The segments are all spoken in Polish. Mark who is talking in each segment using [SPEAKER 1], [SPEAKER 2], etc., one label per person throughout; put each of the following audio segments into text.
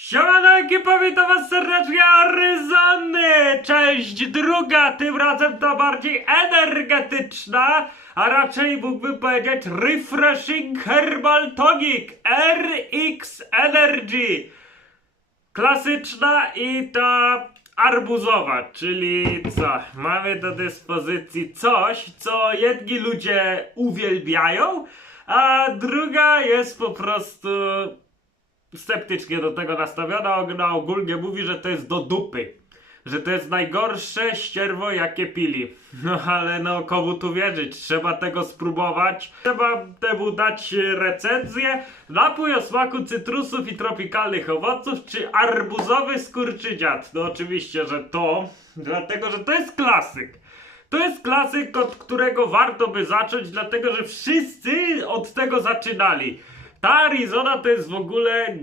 [SPEAKER 1] Siemano ekipa, witam was serdecznie, Aryzony! Część druga, tym razem to bardziej energetyczna, a raczej mógłbym powiedzieć Refreshing Herbal Tonic RX Energy. Klasyczna i ta arbuzowa, czyli co? Mamy do dyspozycji coś, co jedni ludzie uwielbiają, a druga jest po prostu sceptycznie do tego nastawiona. Ona ogólnie mówi, że to jest do dupy. Że to jest najgorsze ścierwo, jakie pili. No ale no, komu tu wierzyć? Trzeba tego spróbować. Trzeba temu dać recenzję. Napój o smaku cytrusów i tropikalnych owoców, czy arbuzowy skurczydziat? No oczywiście, że to. Dlatego, że to jest klasyk. To jest klasyk, od którego warto by zacząć, dlatego że wszyscy od tego zaczynali. Ta Arizona to jest w ogóle,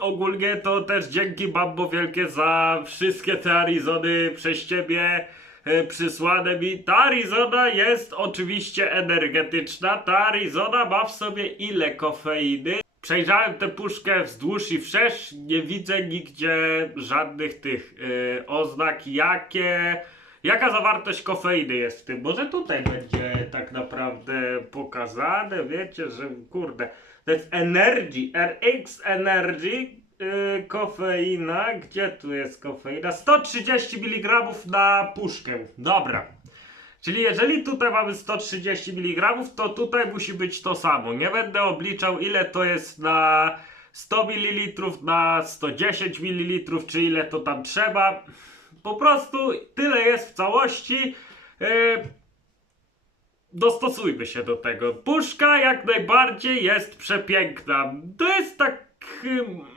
[SPEAKER 1] ogólnie to też dzięki Bambo Wielkie za wszystkie te Arizony przez ciebie e, przysłane mi. Ta Arizona jest oczywiście energetyczna, ta Arizona ma w sobie ile kofeiny? Przejrzałem tę puszkę wzdłuż i wszerz, nie widzę nigdzie żadnych tych e, oznak, jakie... Jaka zawartość kofeiny jest w tym? Może tutaj będzie tak naprawdę pokazane, wiecie, że kurde, to jest Energy, RX Energy, yy, kofeina, gdzie tu jest kofeina? 130 mg na puszkę, dobra. Czyli jeżeli tutaj mamy 130 mg, to tutaj musi być to samo. Nie będę obliczał ile to jest na 100 ml, na 110 ml, czy ile to tam trzeba. Po prostu tyle jest w całości. Yy, dostosujmy się do tego. Puszka jak najbardziej jest przepiękna. To jest tak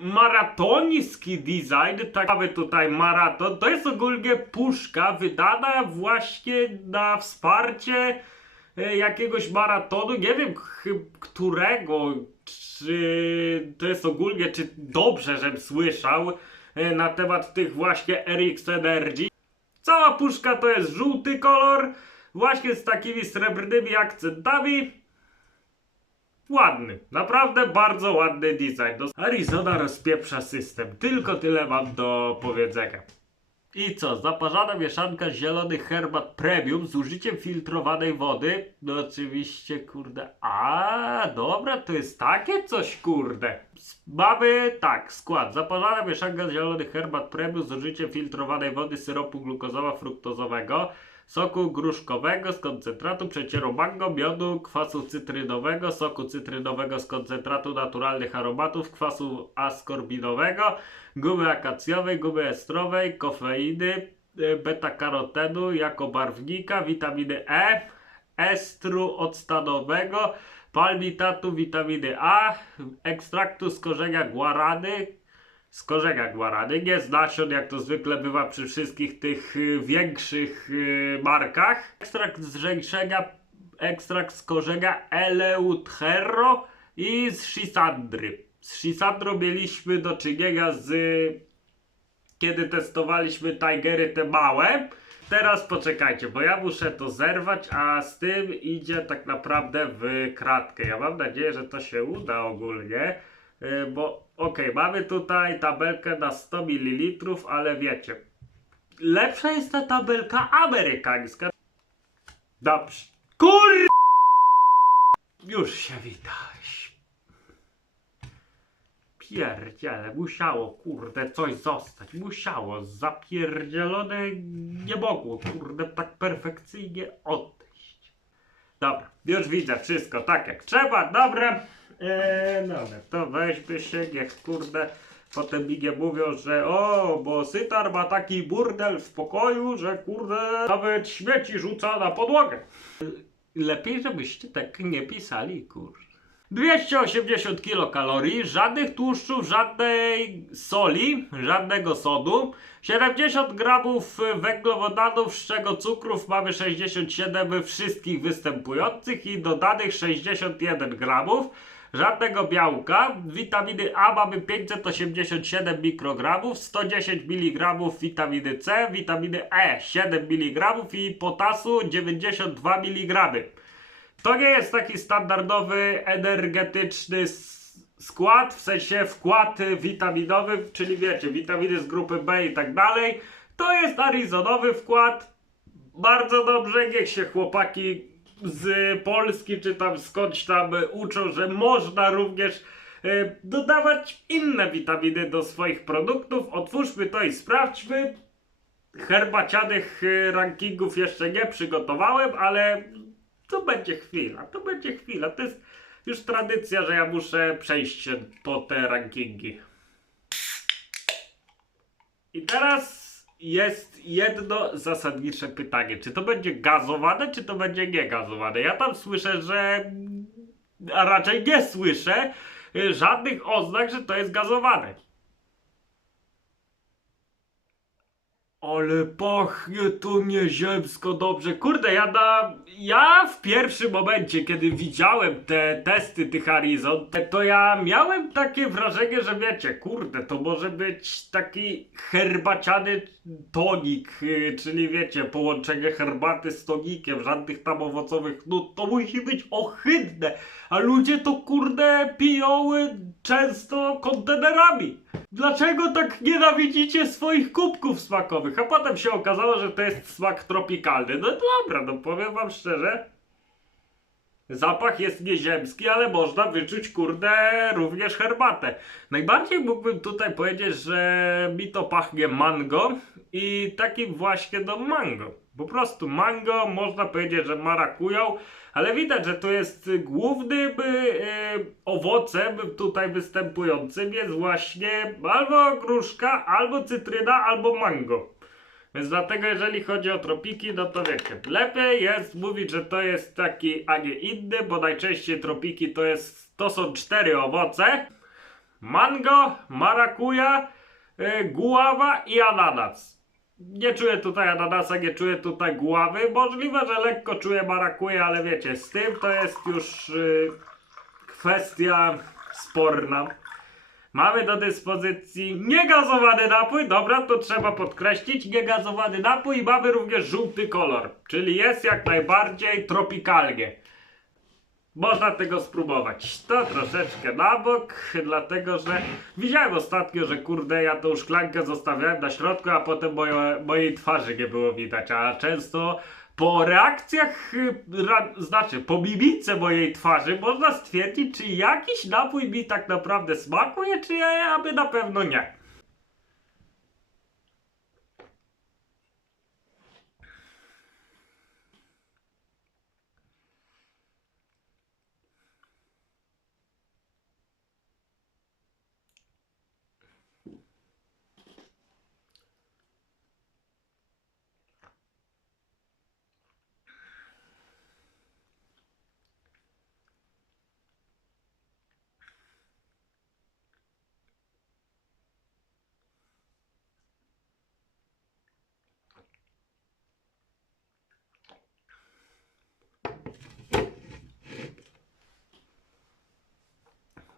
[SPEAKER 1] maratoński design, tak mamy tutaj maraton. To jest ogólnie puszka wydana właśnie na wsparcie e, jakiegoś maratonu. Nie wiem którego, czy to jest ogólnie, czy dobrze, żem słyszał e, na temat tych właśnie RX Energy. Cała puszka to jest żółty kolor, właśnie z takimi srebrnymi akcentami. Ładny, naprawdę bardzo ładny design. Arizona rozpieprza system, tylko tyle mam do powiedzenia. I co? Zaparzana mieszanka zielonych herbat premium z użyciem filtrowanej wody. No oczywiście, kurde. A, dobra, to jest takie coś, kurde. Mamy tak, skład. Zaparzana mieszanka zielonych herbat premium z użyciem filtrowanej wody, syropu glukozowo-fruktozowego, soku gruszkowego z koncentratu przecieru mango, miodu, kwasu cytrynowego, soku cytrynowego z koncentratu naturalnych aromatów, kwasu askorbinowego, gumy akacjowej, gumy estrowej, kofeiny, y, beta-karotenu jako barwnika, witaminy E, estru octanowego, palmitatu witaminy A, ekstraktu z korzenia guarany, z korzenia guarany, nie z nasion, jak to zwykle bywa przy wszystkich tych y, większych y, markach. Ekstrakt z żeńszenia, ekstrakt z korzenia Eleutherro i z Shisandry. Z Shisandrą mieliśmy do czynienia z kiedy testowaliśmy Tigery te małe. Teraz poczekajcie, bo ja muszę to zerwać, a z tym idzie tak naprawdę w kratkę. Ja mam nadzieję, że to się uda ogólnie, bo okej, mamy tutaj tabelkę na 100 ml, ale wiecie, lepsza jest ta tabelka amerykańska. Dobrze. Kur... Już się witałeś. Pierdziele, musiało, kurde, coś zostać. Musiało, zapierdzielone nie mogło, kurde, tak perfekcyjnie odejść. Dobra, już widzę wszystko tak jak trzeba, dobra. Eee, dobra, to weźmy się, niech kurde, potem mi nie mówią, że o, bo Sytar ma taki burdel w pokoju, że kurde, nawet śmieci rzuca na podłogę. Lepiej, żebyście tak nie pisali, kurde. 280 kilokalorii, żadnych tłuszczów, żadnej soli, żadnego sodu, 70 gramów węglowodanów, z czego cukrów mamy 67 wszystkich występujących i dodanych 61 gramów, żadnego białka, witaminy A mamy 587 mikrogramów, 110 mg witaminy C, witaminy E 7 mg i potasu 92 mg. To nie jest taki standardowy, energetyczny skład, w sensie wkład witaminowy, czyli wiecie, witaminy z grupy B i tak dalej. To jest arizonowy wkład. Bardzo dobrze, niech się chłopaki z Polski czy tam skądś tam uczą, że można również y, dodawać inne witaminy do swoich produktów. Otwórzmy to i sprawdźmy. Herbacianych y, rankingów jeszcze nie przygotowałem, ale to będzie chwila, to będzie chwila. To jest już tradycja, że ja muszę przejść po te rankingi. I teraz jest jedno zasadnicze pytanie. Czy to będzie gazowane, czy to będzie niegazowane? Ja tam słyszę, że... A raczej nie słyszę y, żadnych oznak, że to jest gazowane. Ale pachnie to nieziemsko dobrze. Kurde, ja na... Ja w pierwszym momencie, kiedy widziałem te testy tych Arizon, to ja miałem takie wrażenie, że wiecie, kurde, to może być taki herbaciany tonik, yy, czyli wiecie, połączenie herbaty z tonikiem, żadnych tam owocowych, no to musi być ohydne, a ludzie to kurde piją y, często kontenerami. Dlaczego tak nienawidzicie swoich kubków smakowych? A potem się okazało, że to jest smak tropikalny. No dobra, no powiem wam szczerze. Zapach jest nieziemski, ale można wyczuć, kurde, również herbatę. Najbardziej mógłbym tutaj powiedzieć, że mi to pachnie mango i takim właśnie do mango. Po prostu mango, można powiedzieć, że marakują, ale widać, że to jest głównym y, y, owocem tutaj występującym jest właśnie albo gruszka, albo cytryna, albo mango. Więc dlatego jeżeli chodzi o tropiki, no to wiecie, lepiej jest mówić, że to jest taki, a nie inny, bo najczęściej tropiki to jest, to są cztery owoce. Mango, marakuja, y, guława i ananas. Nie czuję tutaj ananasa, nie czuję tutaj guławy. Możliwe, że lekko czuję marakuję, ale wiecie, z tym to jest już y, kwestia sporna. Mamy do dyspozycji niegazowany napój, dobra, to trzeba podkreślić, niegazowany napój i mamy również żółty kolor, czyli jest jak najbardziej tropikalnie. Można tego spróbować. To troszeczkę na bok, dlatego że widziałem ostatnio, że kurde, ja tą szklankę zostawiałem na środku, a potem moje, mojej twarzy nie było widać, a często po reakcjach, znaczy po mimice mojej twarzy można stwierdzić, czy jakiś napój mi tak naprawdę smakuje, czy ja, aby na pewno nie.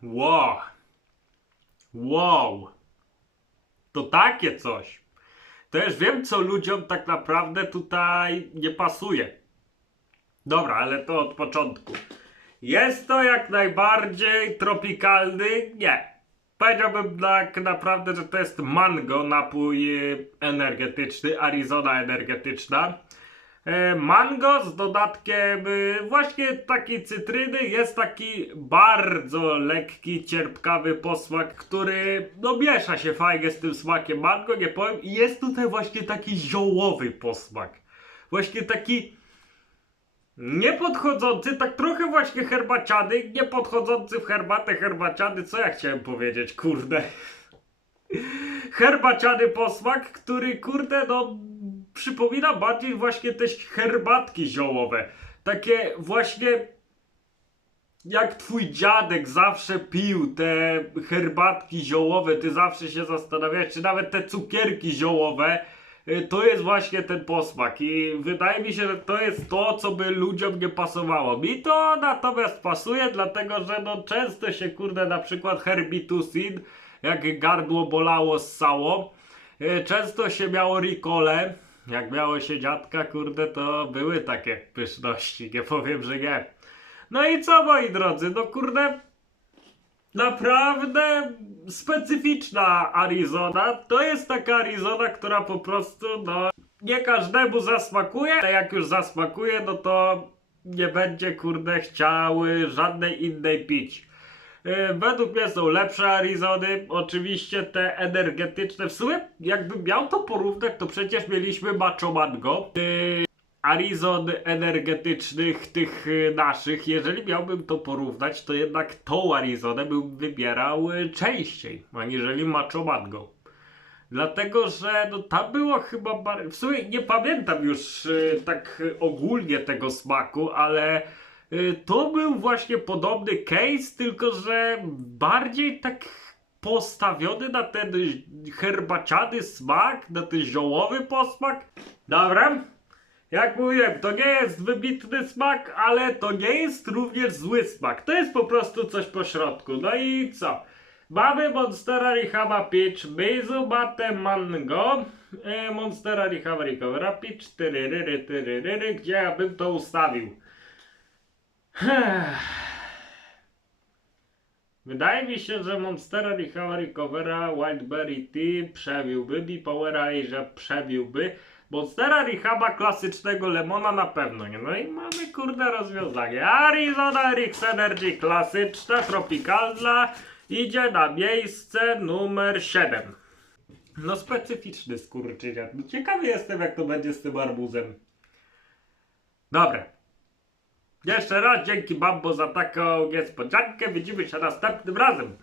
[SPEAKER 1] Wow. Wow. To takie coś. Już wiem, co ludziom tak naprawdę tutaj nie pasuje. Dobra, ale to od początku. Jest to jak najbardziej tropikalny? Nie. Powiedziałbym tak naprawdę, że to jest mango, napój e, energetyczny, Arizona energetyczna. E, Mango z dodatkiem e, właśnie takiej cytryny jest taki bardzo lekki, cierpkawy posmak, który no miesza się fajnie z tym smakiem mango, nie powiem. I jest tutaj właśnie taki ziołowy posmak. Właśnie taki niepodchodzący, tak trochę właśnie herbaciany, niepodchodzący w herbatę herbaciany. Co ja chciałem powiedzieć, kurde herbaciany posmak, który kurde no przypomina bardziej właśnie te herbatki ziołowe. Takie właśnie jak twój dziadek zawsze pił te herbatki ziołowe, ty zawsze się zastanawiałeś, czy nawet te cukierki ziołowe, y, to jest właśnie ten posmak i wydaje mi się, że to jest to, co by ludziom nie pasowało. Mi to natomiast pasuje, dlatego że no często się kurde na przykład herbitusin, jak gardło bolało, ssało, y, często się miało ricole, jak miało się dziadka, kurde, to były takie pyszności, nie powiem, że nie. No i co, moi drodzy, no kurde, naprawdę specyficzna Arizona. To jest taka Arizona, która po prostu, no, nie każdemu zasmakuje, ale jak już zasmakuje, no to nie będzie, kurde, chciały żadnej innej pić. Yy, Według mnie są lepsze Arizony, oczywiście te energetyczne. W sumie, jakbym miał to porównać, to przecież mieliśmy Macho Mango. Yy, Arizon energetycznych, tych y, naszych, jeżeli miałbym to porównać, to jednak tą Arizonę bym wybierał częściej, aniżeli Macho Mango. Dlatego, że no, tam było chyba bar... W sumie nie pamiętam już y, tak ogólnie tego smaku, ale to był właśnie podobny case, tylko że bardziej tak postawiony na ten herbaciany smak, na ten ziołowy posmak. Dobra, jak mówiłem, to nie jest wybitny smak, ale to nie jest również zły smak. To jest po prostu coś po środku. No i co? Mamy Monstera Rihama Peach, Mate Mango, e, Monstera Rihama Recover Peach, tyryryry, tyryryry, gdzie ja bym to ustawił? Wydaje mi się, że Monstera Rihama Recovera Wildberry Tea przebiłby, Bipowera Asia przebiłby, Monstera Rihama klasycznego lemona na pewno nie. No i mamy kurde rozwiązanie. Arizona Rix Energy klasyczna, tropikalna idzie na miejsce numer 7. No specyficzny skurczyniak. Ciekawy jestem jak to będzie z tym arbuzem. Dobra. Jeszcze raz dzięki Bambo za taką niespodziankę. Widzimy się następnym razem.